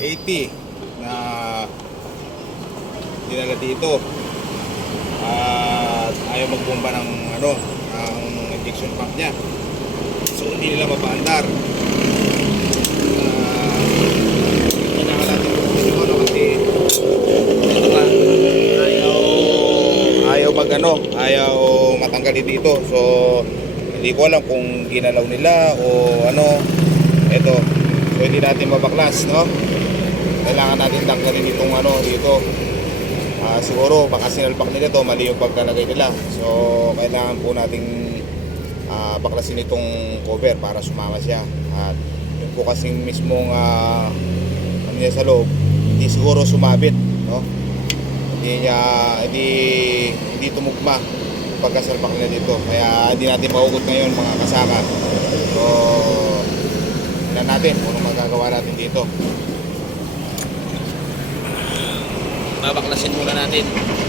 80 na dinala dito. At ayaw magbomba ng ano, ng injection pump niya. So hindi nila mapaandar. Ah, ano ayaw matanggalin dito. So hindi ko alam kung ginalaw nila o ano. Ito. So hindi natin mabaklas, no? Kailangan natin tanggalin itong ano dito. Ah, siguro baka sinalpak nila to mali yung pagkalagay nila. So kailangan po nating ah, baklasin itong cover para sumama siya. At yung po kasing mismong ah, ano niya sa loob, hindi siguro sumabit, no? Hindi niya hindi hindi tumugma pagkasalpak nila dito. Kaya hindi natin mahugot ngayon mga kasama. So natin kung ano magagawa natin dito. Babaklasin muna natin.